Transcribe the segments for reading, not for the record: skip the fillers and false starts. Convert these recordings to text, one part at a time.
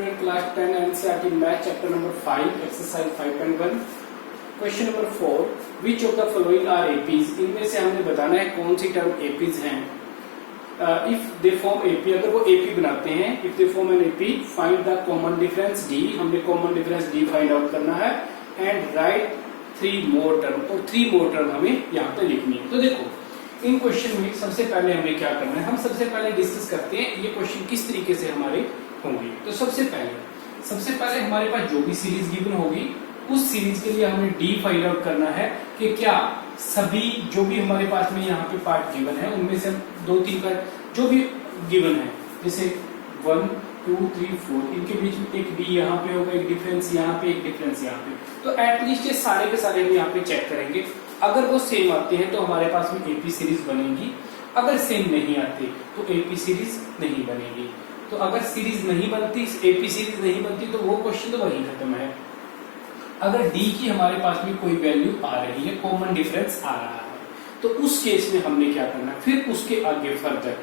Student class 10 NCERT math chapter number 5 exercise 5.1 question number 4 which of the following are APs. इनमें से हमने बताना है कौन सी टर्म एपीज हैं। इफ दे फॉर्म एपी, अगर वो एपी बनाते हैं, if they form an AP find the common difference d. हमने common difference d find out करना है एंड राइट 3 मोर टर्म, और 3 मोर टर्म हमें यहाँ पे लिखनी है। तो देखो इन क्वेश्चन में सबसे पहले हमें क्या करना है, हम सबसे पहले डिस्कस करते हैं ये क्वेश्चन किस तरीके से हमारे होंगे। तो सबसे पहले हमारे पास जो भी सीरीज गिवन होगी उस सीरीज के लिए हमें डी फाइंड आउट करना है कि क्या सभी जो भी हमारे पास में यहाँ पे पार्ट गिवन है उनमें से 2-3 का जो भी गिवन है, जैसे 1 2 3 4 इनके बीच में एक डी यहाँ पे होगा, एक डिफरेंस यहाँ पे, एक डिफरेंस यहाँ पे। तो एटलीस्ट ये सारे के सारे हम यहाँ पे चेक करेंगे। अगर वो सेम आते हैं तो हमारे पास में एपी सीरीज बनेगी, अगर सेम नहीं आते तो एपी सीरीज नहीं बनेगी। तो अगर सीरीज नहीं बनती, एपी सीरीज नहीं बनती तो वो क्वेश्चन तो वही खत्म है। अगर डी की हमारे पास में कोई वैल्यू आ रही है, कॉमन डिफरेंस आ रहा है, तो उस केस में हमने क्या करना है, फिर उसके आगे फर्दर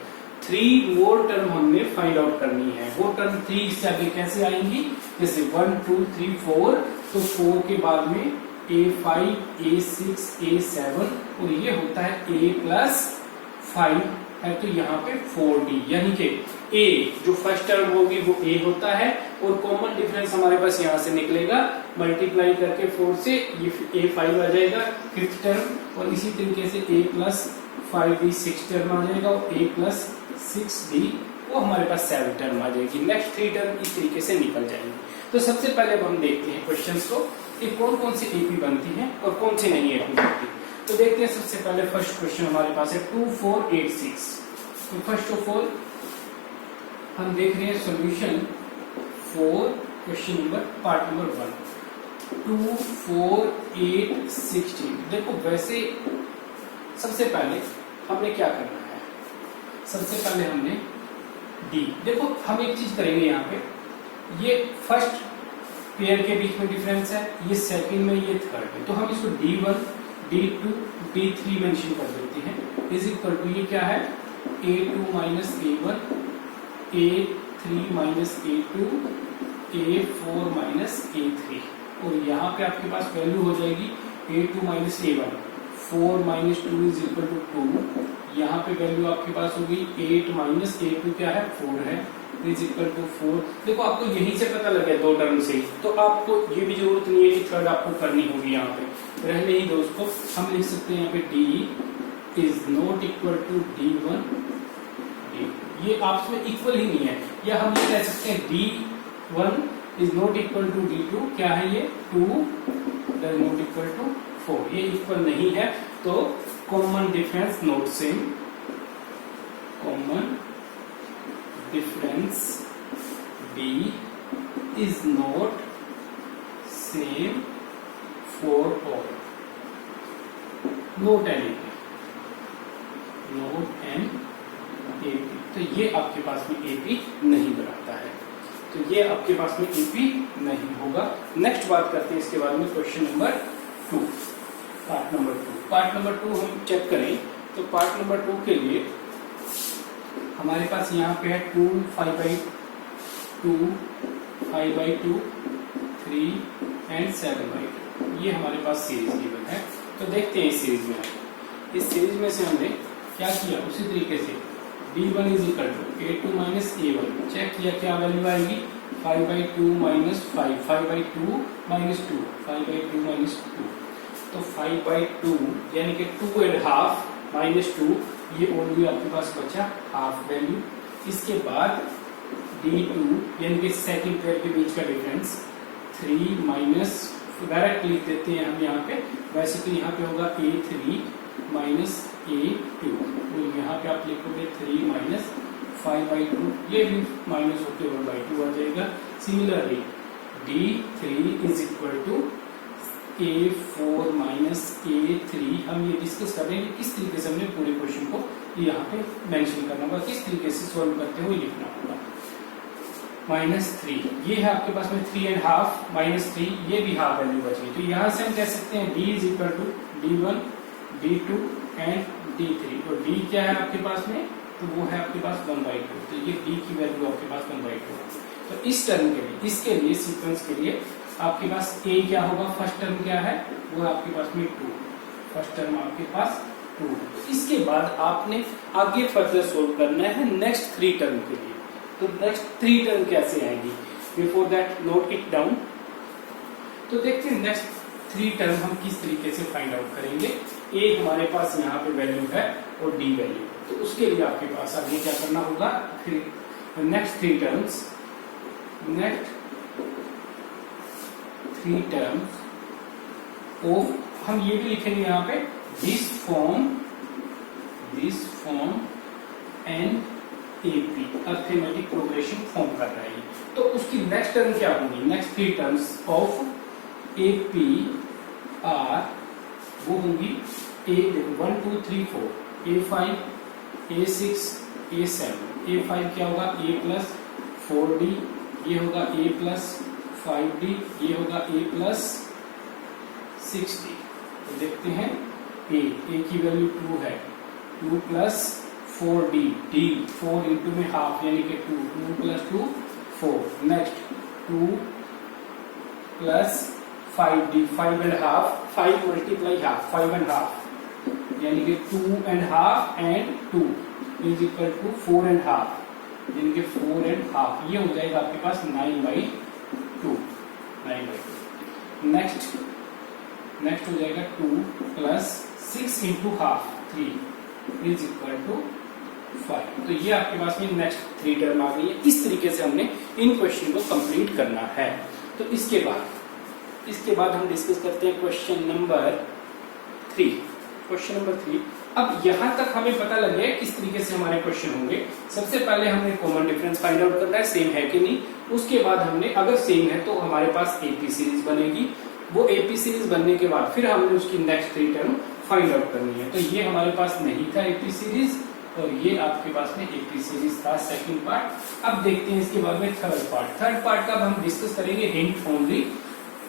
3 मोर टर्म हमने फाइंड आउट करनी है। वो टर्म 3 से आगे कैसे आएंगी, जैसे 1 2 3 4, तो 4 के बाद में a5 a6 a7 और ये होता है a+5 है, तो यहाँ पे 4d, यानी कि a जो फर्स्ट टर्म होगी वो a होता है और कॉमन डिफरेंस हमारे पास यहाँ से निकलेगा, मल्टीप्लाई करके 4 से ये a5 आ जाएगा 5th टर्म, और इसी तरीके से a+5d 6th टर्म आ जाएगा और a+6d वो हमारे पास 7 टर्म आ जाएगी। नेक्स्ट 3 टर्म इस तरीके से निकल जाएंगे। तो सबसे पहले अब हम देखते हैं क्वेश्चंस को कि कौन कौन सी एपी बनती है और कौन सी नहीं एपी बनती। तो देखते हैं सबसे पहले फर्स्ट क्वेश्चन हमारे पास है 2 4 8 6। तो फर्स्ट ऑफ ऑल हम देख रहे हैं solution for question number part number 1 2 4 8 16। देखो वैसे सबसे पहले हमने क्या करना है, सबसे पहले हमने डी, देखो हम एक चीज करेंगे यहाँ पे, ये फर्स्ट पेयर के बीच में डिफरेंस है, ये सेकंड में, ये थर्ड में, तो हम इसको D1 D2 D3 मेंशन कर देते हैं। इज इक्वल टू ये क्या है A2 minus A1 A3 minus A2 A4 minus A3, और यहाँ पे आपके पास वैल्यू हो जाएगी A2 minus A1 4 minus 2 is equal to 2। यहाँ पे वैल्यू आपके पास होगी 8 माइनस A2 क्या है 4 है इज इक्वल टू 4। देखो आपको यहीं से पता लग गया 2 टर्म से ही, तो आपको ये भी जरूरत नहीं है कि थर्ड आपको करनी होगी, यहाँ पे रहने ही दो उसको। हम लिख सकते हैं यहाँ पे D is not equal to D1 D, ये आपस में इक्वल ही नहीं है, या हम ये कह सकते हैं D1 is not equal to D2, क्या है ये 2 डज नॉट इक्वल टू 4, ये इक्वल नहीं है। तो common difference not same, common difference D is not same for all, not an AP, not an AP, तो ये आपके पास में AP नहीं बनाता है, तो ये आपके पास में AP नहीं होगा। नेक्स्ट बात करते हैं इसके बाद में क्वेश्चन नंबर 2, पार्ट नंबर 2 हम चेक करें। तो पार्ट नंबर 2 के लिए हमारे पास यहाँ पे है 2 5/2 5/2 3 एंड 7/2, ये हमारे पास सीरीज गिवन है। तो देखते हैं इस सीरीज में से हमने क्या किया, उसी तरीके से D1 is equal to A2 minus A1 check किया, क्या वैल्यू आएगी 5/2 माइनस 5 5/2 माइनस 2 5/2 माइनस 2, तो 5/2 यानी कि 2.5 माइनस 2, ये ओनली आपके पास बचा हाफ वैल्यू। इसके बाद D2 यानी कि सेकंड पेयर के बीच का डिफरेंस 3 माइनस, डायरेक्ट लिख देते हैं हम यहाँ पे, वैसे तो यहाँ पे होगा A3 माइनस A2, और यहाँ पे आप लिखोगे 3 माइनस 5/2, ये भी माइनस होते 1/2 आ जाएगा। Similarly D3 is equal to A4 minus A3, हम ये डिस्कस कर रहे हैं किस तरीके से हमने पूरे क्वेश्चन को यहाँ पे मेंशन करना होगा, किस तरीके से सॉल्व करते हुए लिखना होगा। -3 ये है आपके पास में 3.5 -3, ये भी हाफ वैल्यू बच गई, तो यहाँ से हम कह सकते हैं D is equal to D1 D2 and D3, और D क्या है आपके पास में, तो वो है आपके पास 1/2, तो ये D की वैल्यू आपके पास 1/2। तो इस टर्म के लिए, इसके लिए सीक्वेंस के लिए आपके पास a क्या होगा, फर्स्ट टर्म क्या है, वो आपके पास में 2, फर्स्ट टर्म आपके पास 2। तो इसके बाद आपने आगे फर्दर सोल्व करना है नेक्स्ट 3 टर्म के लिए। तो नेक्स्ट 3 टर्म कैसे आएंगी, before that note it down. तो देखते हैं नेक्स्ट 3 टर्म हम किस तरीके से फाइंड आउट करेंगे। a हमारे पास यहाँ पे वैल्यू है और d वैल्यू, तो उसके लिए आपके पास आगे क्या करना होगा, फिर next 3 terms, next 3 terms of, हम ये भी लिखेंगे यहाँ पे this form and AP, arithmetic progression form कर रहा है। तो उसकी नेक्स्ट टर्म क्या होंगी, next 3 terms of AP are, वो होंगी A, देखो 1 2 3 4, A5 A6 A7, A5 क्या होगा A प्लस 4D, ये होगा A प्लस 5D, ये होगा A प्लस 6D। तो देखते हैं A की वैल्यू 2 है, 2 प्लस 4D, D 4 इंटू में हाफ यानी कि 2 plus 2 4, next 2 plus 5D, 5 and half, 5 multiply half, 5 and half यानी कि 2 and half and 2 is equal to 4 and half, यानी कि 4 एंड हाफ, ये हो जाएगा आपके पास 9/2, 9/2। नेक्स्ट हो जाएगा 2 plus 6 into half 3 is equal to 5। तो ये आपके पास में नेक्स्ट 3 टर्म आ गई है। इस तरीके से हमने इन क्वेश्चन को कंप्लीट करना है। तो इसके बाद हम डिस्कस करते हैं क्वेश्चन नंबर 3। क्वेश्चन नंबर 3, अब यहां तक हमें पता लग गया किस तरीके से हमारे क्वेश्चन होंगे। सबसे पहले हमने कॉमन डिफरेंस फाइंड आउट करना है, सेम है कि नहीं। उसके बाद हमने, अगर सेम है तो हमारे पास AP सीरीज बनेगी। वो AP सीरीज बनने के बाद फिर हमने उसकी नेक्स्ट 3 टर्म फाइंड आउट करनी है। तो ये हमारे पास नहीं था AP सीरीज, और ये आपके पास में AP सीरीज था सेकंड पार्ट। अब देखते हैं इसके बाद में थर्ड पार्ट का हम डिस्कस करेंगे, हिंट ओनली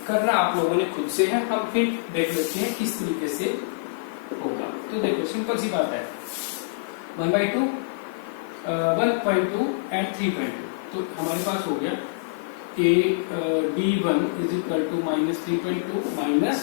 करना आप लोगों ने खुद से है। हम हिंट देख लेते हैं किस तरीके से होगा। तो देखो सिंपल सी बात है, 1/2, 1.2 एंड 3.2। तो हमारे पास हो गया D1 is equal to -3.2 minus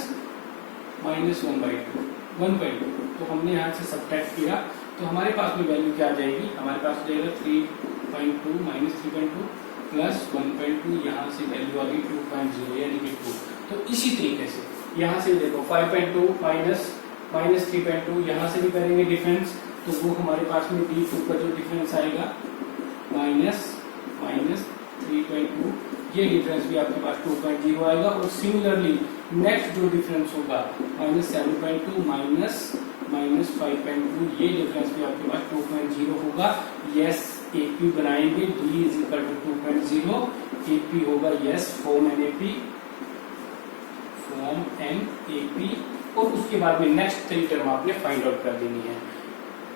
1/2। तो हमने यहाँ से सब्ट्रैक्ट किया, तो हमारे पास में वैल्यू क्या आ जाएगी, हमारे पास हो जाएगा 3.2 माइनस 3.2 प्लस 1.2, यहाँ से वैल्यू आ गई 2.0 यानी कि 2। तो इसी तरीके से यहाँ से देखो 5.2 माइनस 3.2, यहाँ से भी करेंगे डिफरेंस, तो वो हमारे पास में D2 का जो डिफरेंस आएगा माइनस 3.2, ये डिफरेंस भी आपके पास 2.0 आएगा। और सिमिलरली नेक्स्ट जो डिफरेंस होगा -7.2 माइनस 5.2, ये डिफरेंस भी आपके पास 2.0 होगा। यस AP बनाएंगे, D is equal to 2.0, AP होगा यस फॉर्म एन AP, और उसके बाद में नेक्स्ट 3 टर्म आपने फाइंड आउट कर देनी है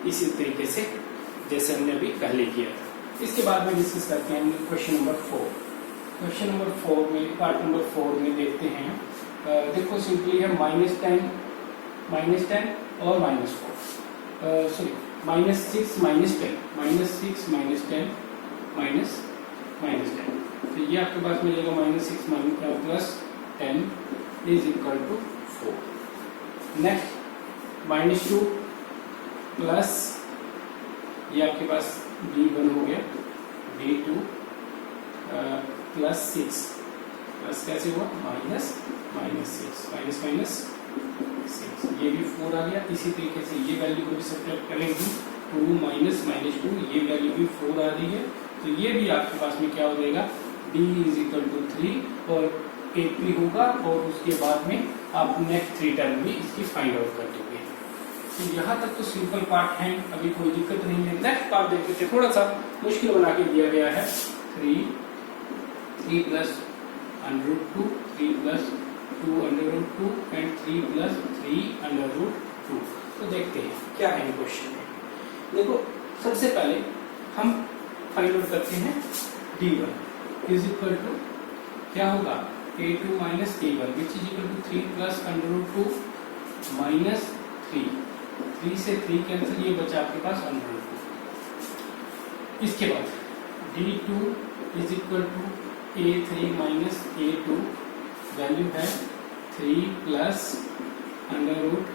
इसी तरीके से जैसे हमने अभी पहले किया था। इसके बाद में डिस्कस करते हैं क्वेश्चन नंबर 4। क्वेश्चन नंबर 4 में, पार्ट नंबर 4 में देखते हैं, देखो सिंपली है -10 और -4, सॉरी -6 -10, -10। तो ये आपके पास मिलेगा -6 plus 10 is equal to 4। Next -2 plus, ये आपके पास D1 हो गया, D2 प्लस 6, प्लस कैसे हुआ -6, ये भी 4 आ गया। इसी तरीके से ये वैल्यू को भी सब्ट्रैक्ट करेंगे, 2 -2, ये वैल्यू भी 4 आ रही है। तो ये भी आपके पास में क्या हो जाएगा, D इज इक्वल टू 3 और AP होगा, और उसके बाद में आप नेक्स्ट 3 टर्म भी इसकी फाइंड आउट कर दोगे। तो यहाँ तक तो सिंपल पार्ट है, अभी कोई दिक्कत नहीं है। नेक्स्ट पार्ट देखते थे, थोड़ा सा मुश्किल बना के दिया गया है। 3 प्लस √2, 3 प्लस 2 √2 एंड 3 प्लस 3 √2। तो देखते हैं क्या है क्वेश्चन में। देखो सबसे पहले हम फाइंड आउट करते हैं D1 इज इक्वल टू क्या होगा, A2 minus A1 which is equal to 3 plus √2 minus 3 से 3 कैंसिल, ये बचा आपके पास √2। इसके बाद D2 is equal to A3 minus A2, value है 3 plus under root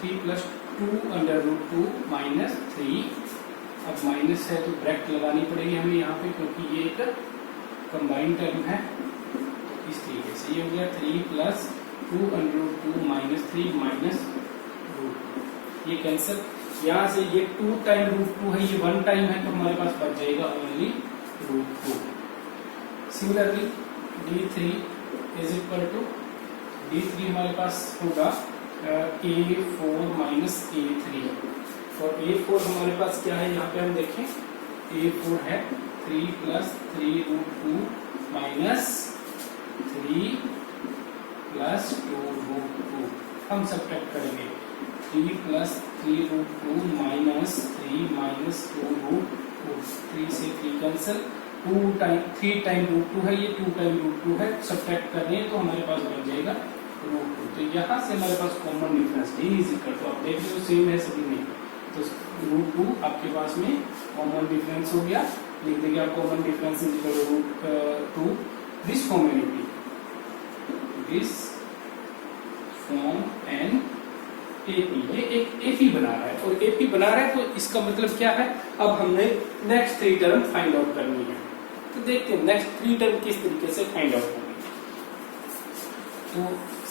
3 plus 2 under root 2 minus 3। अब माइनस है तो ब्रैकेट लगानी पड़ेगी हमें यहाँ पे, क्योंकि ये एक कंबाइंड टर्म है। तो इस तरीके से ये हो गया 3 plus 2 under root 2 minus 3 minus root, ये कैंसिल। यहाँ से ये 2 टाइम रूट 2 है, ये 1 टाइम है, तो हमारे पास बच जाएगा only root 2। Similarly D3 is equal to D3 हमारे पास होगा A4 माइनस A3, और A4 हमारे पास क्या है, यहाँ पे हम देखें A4 है 3 plus 3 root 2 minus 3 plus 2 root 2। हम सब्ट्रैक्ट करेंगे 3 plus 3 root 2 minus 3 minus 2 root 2, 3 से 3 कैंसिल, 3 टाइम रूट 2 है, ये 2 टाइम रूट 2 है, सब्ट्रैक्ट कर रहे हैं तो हमारे पास बन जाएगा रूट 2। तो यहाँ से हमारे पास common difference D is equal to, आप देख लो सेम है सभी में, तो रूट 2 आपके पास में कॉमन डिफरेंस हो गया। लिख देंगे आप common difference is equal to root 2। This community, this form an AP, ये एक AP बना रहा है, और AP बना रहा है तो इसका मतलब क्या है, अब हमने नेक्स्ट 3 टर्म फाइंड आउट करनी है। तो देखते हैं नेक्स्ट 3 टर्म किस तरीके से फाइंड आउट होंगे। तो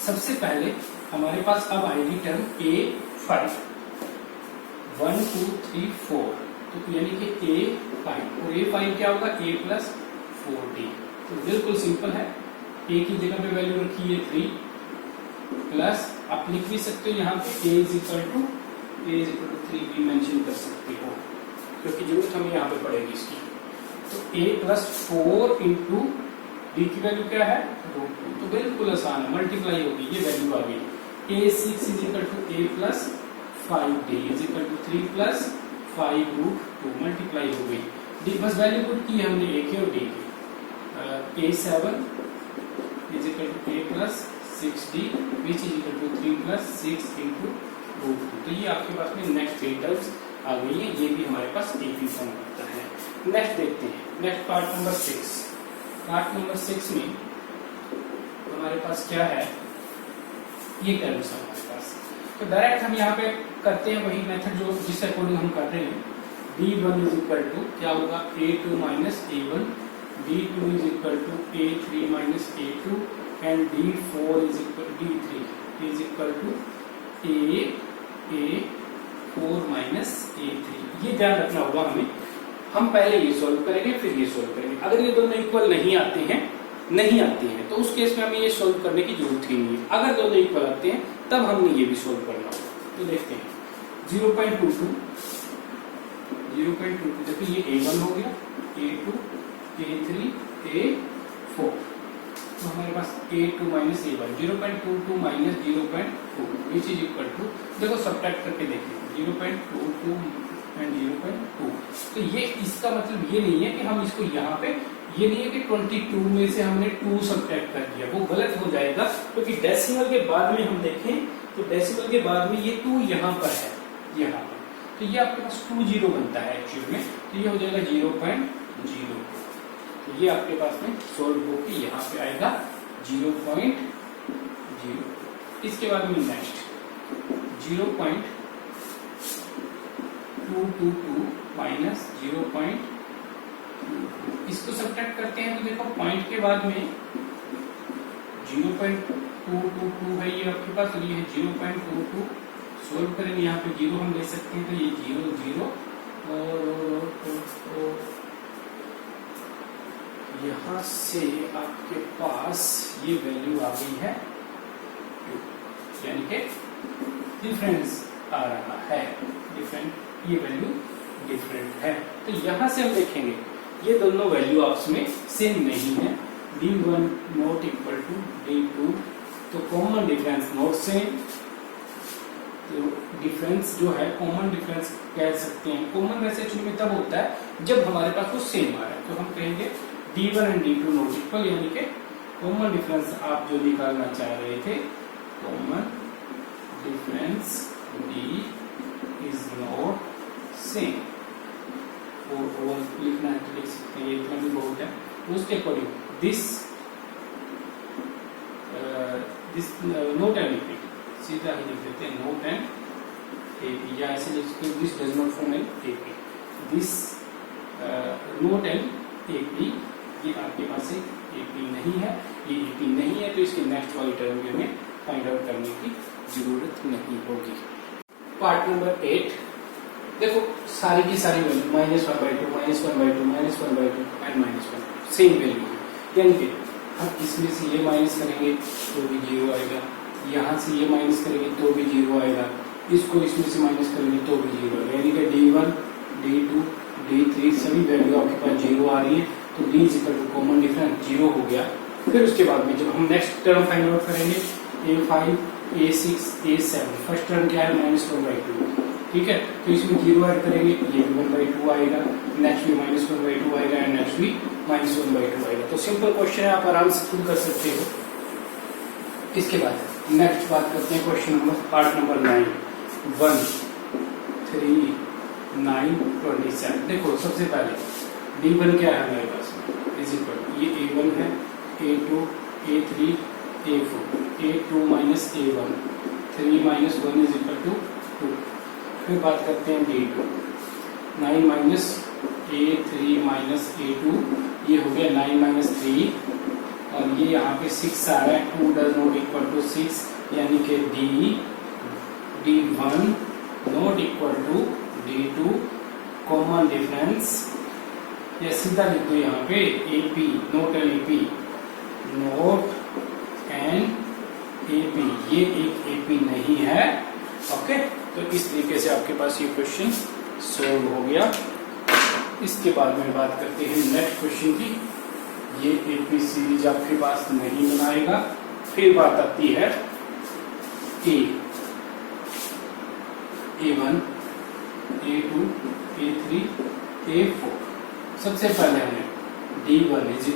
सबसे पहले हमारे पास अब आएगी टर्म A5, 1 2 3 4, तो यानी कि A5, और A5 क्या होगा, A प्लस 4D। तो बिल्कुल सिंपल है, A की जगह पे वैल्यू रखी है 3 प्लस, आप लिख भी सकते हो यहाँ पे A इज इक्वल टू 3 भी मेंशन कर सकते हो, क्योंकि जरूरत हमें यहाँ पे पड़ेगी इसकी। तो A प्लस 4 इंटू D की वैल्यू क्या है, रूट 2, तो बिल्कुल आसान है, मल्टीप्लाई होगी, ये वैल्यू आ गई। A6 is equal to A plus 5D is equal to 3 plus 5 root 2, multiply हो गई। D बस वैल्यू पुट की हमने A की और D की। A7 is equal to A plus 6D which is equal to 3 plus 6 into root 2। तो ये आपके पास में नेक्स्ट 3 टर्म्स आ गई है, ये भी हमारे पास AP फॉर्म करता है। नेक्स्ट देखते हैं, next part number 6। Part number 6 में हमारे पास क्या है, ये टर्म्स है हमारे पास। तो डायरेक्ट हम यहाँ पे करते हैं वही मेथड जो जिस अकॉर्डिंग हम कर रहे हैं। D1 इज इक्वल टू क्या होगा, A2 minus A1, D2 is equal to A3 minus A2 and D4 is equal D3 is equal to A4 minus A3। ये ध्यान रखना होगा हमें, हम पहले ये सॉल्व करेंगे फिर ये सॉल्व करेंगे। अगर ये दोनों इक्वल नहीं आते हैं तो उस केस में हमें ये सॉल्व करने की जरूरत ही नहीं है। अगर दोनों इक्वल आते हैं तब हमने ये भी सॉल्व करना होगा। तो देखते हैं 0.22, देखो ये A1 हो गया, A2, A3, A4, तो हमारे पास A2 minus A1, 0.22 minus 0.2 which is equal to, देखो सब्ट्रैक्ट करके देखते हैं 0.22 एंड 0.2। तो ये इसका मतलब ये नहीं है कि हम इसको यहाँ पे, ये नहीं है कि 22 में से हमने 2 सब्ट्रैक्ट कर दिया, वो गलत हो जाएगा, क्योंकि डेसिमल के बाद में हम देखें तो डेसिमल के बाद में ये 2 यहाँ पर है, यहाँ पर, तो ये आपके पास 20 बनता है एक्चुअल में, तो ये हो जाएगा 0.0। तो ये आपके पास में सोल्व होकर यहाँ पे आएगा 0.0। इसके बाद में नेक्स्ट 0.222 माइनस 0.22, इसको सब्ट्रैक्ट करते हैं तो देखो पॉइंट के बाद में 0.222 है ये आपके पास, और ये है 0.22। सोल्व करेंगे यहाँ पे 0 हम ले सकते हैं, तो ये 0 और यहाँ से आपके पास ये वैल्यू आ गई है 2, यानी कि डिफरेंस आ रहा है, डिफरेंट, ये वैल्यू डिफरेंट है। तो यहाँ से हम देखेंगे ये दोनों वैल्यू आपस में सेम नहीं है, D1 not equal to D2, तो कॉमन डिफरेंस नॉट सेम। तो डिफरेंस जो है कॉमन डिफरेंस कह सकते हैं, कॉमन वैसे एक्चुअली में तब होता है जब हमारे पास वो सेम आ रहा है, तो हम कहेंगे D1 and D2 not equal, यानी कि कॉमन डिफरेंस आप जो निकालना चाह रहे थे, common difference D is not same. और लिखना है तो लिख सकते हैं, ये इतना भी बहुत है, तो उसके according this note and AP सीधा ही लिख देते हैं नोट एंड एपी, या ऐसे लिख सकते हैं this does not form an AP, this note and AP, ये आपके पास एक एपी नहीं है, ये एपी नहीं है, तो इसके नेक्स्ट वाली टर्म में हमें फाइंड आउट करने की जरूरत नहीं होगी। पार्ट नंबर 8, देखो सारी की सारी वैल्यू -1/2 -1/2 -1/2 एंड -1 सेम वैल्यू है, यानी कि हम इसमें से ये माइनस करेंगे तो भी 0 आएगा, यहाँ से ये माइनस करेंगे तो भी 0 आएगा, इसको इसमें से माइनस करेंगे तो भी 0 आएगा, यानी कि D1 D2 D3 सभी वैल्यू आपके पास 0 आ रही है, तो D = कॉमन डिफरेंस 0 हो गया। फिर उसके बाद में जब हम नेक्स्ट टर्म फाइंड आउट करेंगे A5 A6 A7, first term क्या है -1/2, ठीक है, तो इसमें 0 ऐड करेंगे, ये भी 1/2 आएगा, नेक्स्ट भी -1/2 आएगा एंड नेक्स्ट भी -1/2 आएगा। तो सिंपल क्वेश्चन है, आप आराम से खुद कर सकते हो। इसके बाद नेक्स्ट बात करते हैं क्वेश्चन नंबर पार्ट नंबर 9 1 3 9 27। देखो सबसे पहले D1 क्या है हमारे पास = ये A1 है, A2 A3 A4, A2 - A1 3 - 1 = 2। फिर बात करते हैं D2 9 - A3 - A2, ये हो गया 9 - 3, और ये यहाँ पे 6 आ रहा है, 2 does not equal to 6, यानी कि D1 not equal to D2, common difference, या सीधा लिख दो यहाँ पे AP note and AP, note and AP, ये एक AP नहीं है। ओके, तो इस तरीके से आपके पास ये क्वेश्चन सोल्व हो गया। इसके बाद में बात करते हैं नेक्स्ट क्वेश्चन की, ये AP सीरीज आपके पास नहीं बनाएगा। फिर बात आती है A1 A2 A3 A4। सबसे पहले हमें D1 =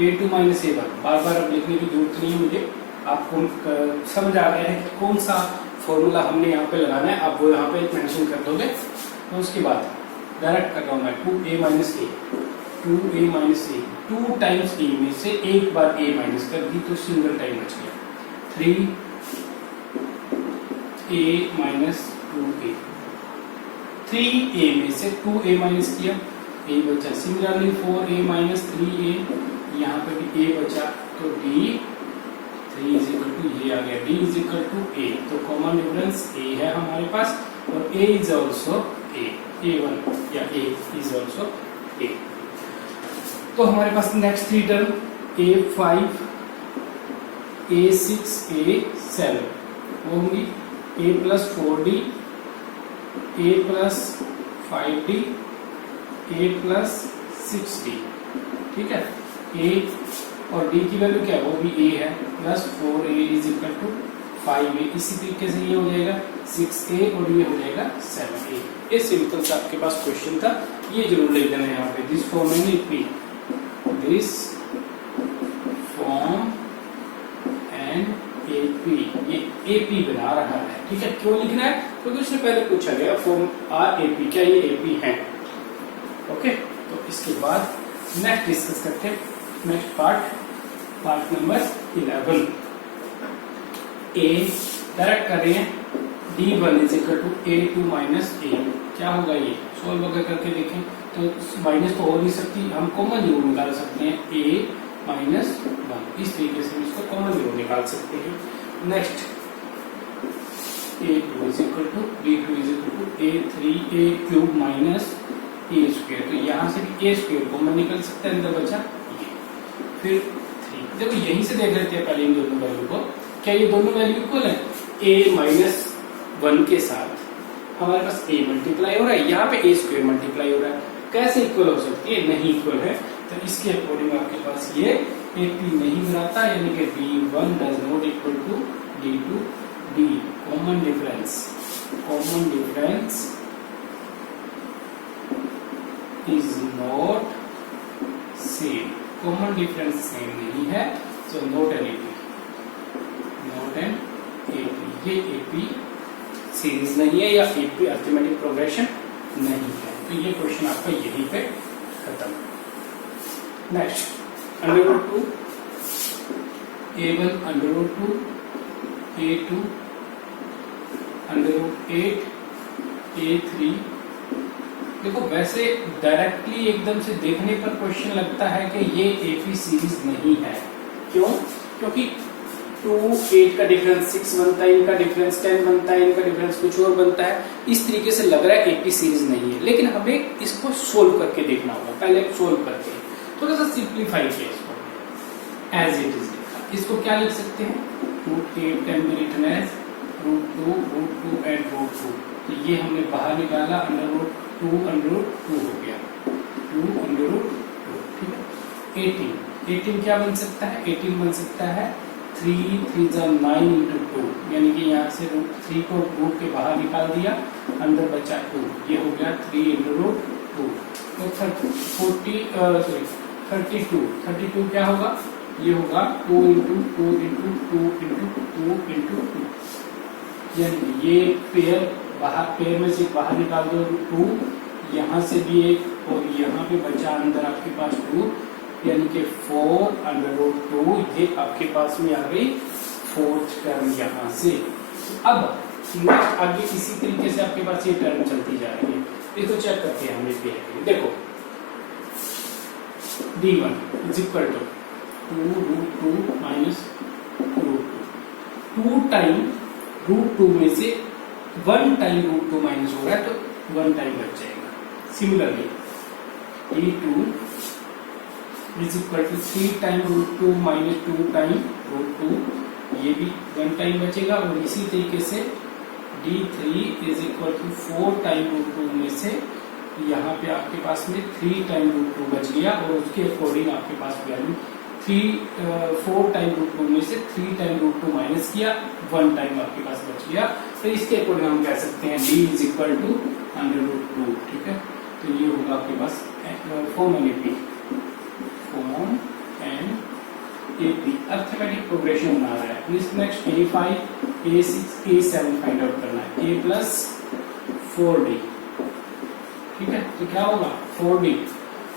A2 - A1, बार बार अब लिखने की जरूरत नहीं है मुझे, आपको समझ आ गया है कि कौन सा फॉर्मूला हमने यहाँ पे लगाना है, आप वो यहाँ पे मेंशन कर दोगे। तो उसके बाद डायरेक्ट कर रहा हूँ मैं 2A - A 2 टाइम्स A में से एक बार A माइनस कर दी तो सिंगल टाइम बच गया, 3A - 2A, 3A में से 2A माइनस किया, A बचा, सिमिलरली 4A - 3A, यहाँ पे भी A बचा, तो D3 = ये आ गया, D = A, तो कॉमन डिफरेंस A है हमारे पास, और A is also A, A1 या A is also A। तो हमारे पास next 3 term A5 A6 A7 होंगी, A + 4D A + 5D A + 6D, ठीक है। A और D की वैल्यू क्या है, वो भी A है, प्लस 4A = 5A, इसी तरीके से ये हो जाएगा 6A और ये हो जाएगा 7A। ये सिंपल सा आपके पास क्वेश्चन था, ये जरूर लिख देना यहाँ पे, this form an AP, this form an AP, ये AP बना रहा है, ठीक है। क्यों लिखना है, क्योंकि उसने पहले पूछा गया फॉर्म RAP, क्या ये AP है। ओके, तो इसके बाद नेक्स्ट डिस्कस करते हैं next part number 11। A direct कर रहे हैं, D1 = A2 - A, क्या होगा, ये सोल्व अगर करके देखें तो माइनस तो हो नहीं सकती, हम कॉमन जरूर निकाल सकते हैं, A - 1, इस तरीके से इसको कॉमन जरूर निकाल सकते हैं। Next A2 = D2 = A3A³ - A², तो यहाँ से भी A² कॉमन निकल सकता है, अंदर बचा ये, फिर 3। देखो यहीं से देख लेते हैं पहले इन दोनों वैल्यू को, क्या ये दोनों वैल्यू इक्वल है, A - 1 के साथ हमारे पास A मल्टीप्लाई हो रहा है, यहाँ पे A² मल्टीप्लाई हो रहा है, कैसे इक्वल हो सकती है, नहीं इक्वल है, तो इसके अकॉर्डिंग आपके पास ये AP नहीं बनाता, यानी कि D1 does not equal to D2, D common difference is not same, common difference same नहीं है, सो नॉट एन AP, ये AP सीरीज नहीं है या AP अरिथमेटिक प्रोग्रेशन नहीं है। तो ये क्वेश्चन आपका यहीं पे खत्म। Next under root 2 a1 under root 2 a2 under root 8 a3। देखो वैसे डायरेक्टली एकदम से देखने पर क्वेश्चन लगता है कि ये एपी सीरीज नहीं है। क्यों? क्योंकि 2 8 का डिफरेंस 6 बनता है, इनका डिफरेंस 10 बनता है, इनका डिफरेंस कुछ और बनता है। इस तरीके से लग रहा है एपी सीरीज नहीं है, लेकिन हमें इसको सोल्व करके देखना होगा। पहले सोल्व करके थोड़ा सा सिंप्लीफाई किया इसको, एज इट इज लिखा। इसको क्या लिख सकते हैं? Root 8 can be written as root 2 and root 2। तो ये हमने बाहर निकाला, अंडर रूट 2 अंडर रूट 2 हो गया, 2 अंडर रूट 2। ठीक है। 18 क्या बन सकता है? 18 बन सकता है 3 3 9 इंटू 2, यानी कि यहाँ से रूट 3 को रूट के बाहर निकाल दिया, अंदर बचा 2, ये हो गया 3 इंटू रूट 2। तो 32 क्या होगा? ये होगा 2 इंटू 2 इंटू 2 इंटू 2 इंटू 2, यानी ये पेयर में से बाहर निकाल दो 2, यहाँ से भी एक और यहाँ पे बचा अंदर आपके पास 2, यानी कि 4 अंडर रूट 2। ये आपके पास में आ गई फोर्थ टर्म यहाँ से। अब नेक्स्ट आगे इसी तरीके से आपके पास ये टर्म चलती जा रही है। इसको चेक करते हैं हमने पेयर। देखो d1 is equal to 2 root 2 minus root 2 time root 2 में से 1 टाइम रूट 2 माइनस हो रहा है, तो 1 टाइम बच जाएगा। Similarly d2 is equal to 3 time root 2 minus 2 time root 2, ये भी 1 टाइम बचेगा। और इसी तरीके से d3 is equal to 4 time root 2 में से यहाँ पे आपके पास में 3 टाइम रूट 2 बच गया, और उसके अकॉर्डिंग आपके पास वैल्यू 4 टाइम रूट 2 में से 3 टाइम रूट 2 माइनस किया, 1 टाइम आपके पास बच गया। तो इसके अकॉर्डिंग हम कह सकते हैं d is equal to under root 2। ठीक है, तो ये होगा आपके पास form and AP, form and AP arithmetic progression बना रहा है। Next a5 a6 a7 find out करना है, a प्लस 4d। ठीक है, तो क्या होगा 4d,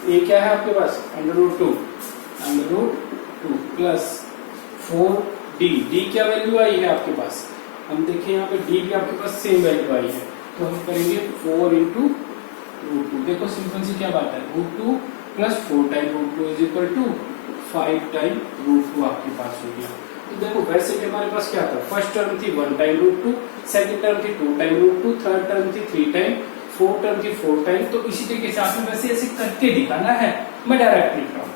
a क्या है आपके पास? Under root 2 plus 4d। d क्या वैल्यू आई है आपके पास? हम देखें यहाँ पे d भी आपके पास सेम वैल्यू आई है, तो हम करेंगे 4 इंटू रूट 2। देखो सिंपल सी क्या बात है, root 2 plus 4 time root 2 is equal to 5 time root 2 आपके पास हो गया। तो देखो वैसे कि हमारे पास क्या था, फर्स्ट टर्म थी 1 टाइम रूट 2, सेकंड टर्म थी 2 टाइम रूट 2, थर्ड टर्म थी 3 टाइम, फोर्थ टर्म थी 4 टाइम। तो इसी तरीके से आपने वैसे ऐसे करके दिखाना है, मैं डायरेक्ट लिख रहा हूँ।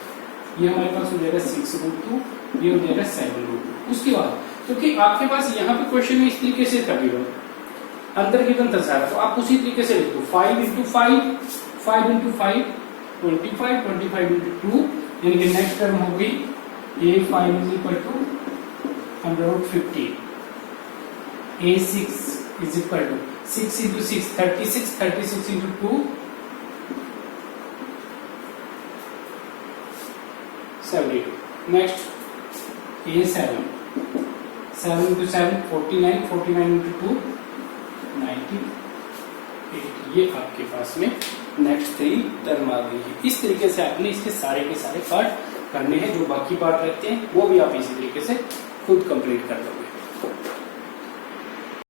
ये हमारे पास हो जाएगा 6 रूट 2, ये हो जाएगा 7 रूट 2। उसके बाद क्योंकि आपके पास यहाँ पे क्वेश्चन में इस तरीके से था गिवन, अंदर गिवन था सारा, तो आप उसी तरीके से लिख दो 5 इंटू 5, 5 इंटू 5 25, 25 इंटू 2, यानी कि नेक्स्ट टर्म होगी a5 is equal to under root 50, a6 is equal to 6 into 6 36, 36 into 2 72। Next a7 7 into 7 49, 49 into 2 98। ये आपके पास में नेक्स्ट 3 टर्म आ गई है। इस तरीके से आपने इसके सारे के सारे पार्ट करने हैं, जो बाकी पार्ट रहते हैं वो भी आप इसी तरीके से खुद कंप्लीट कर दोगे।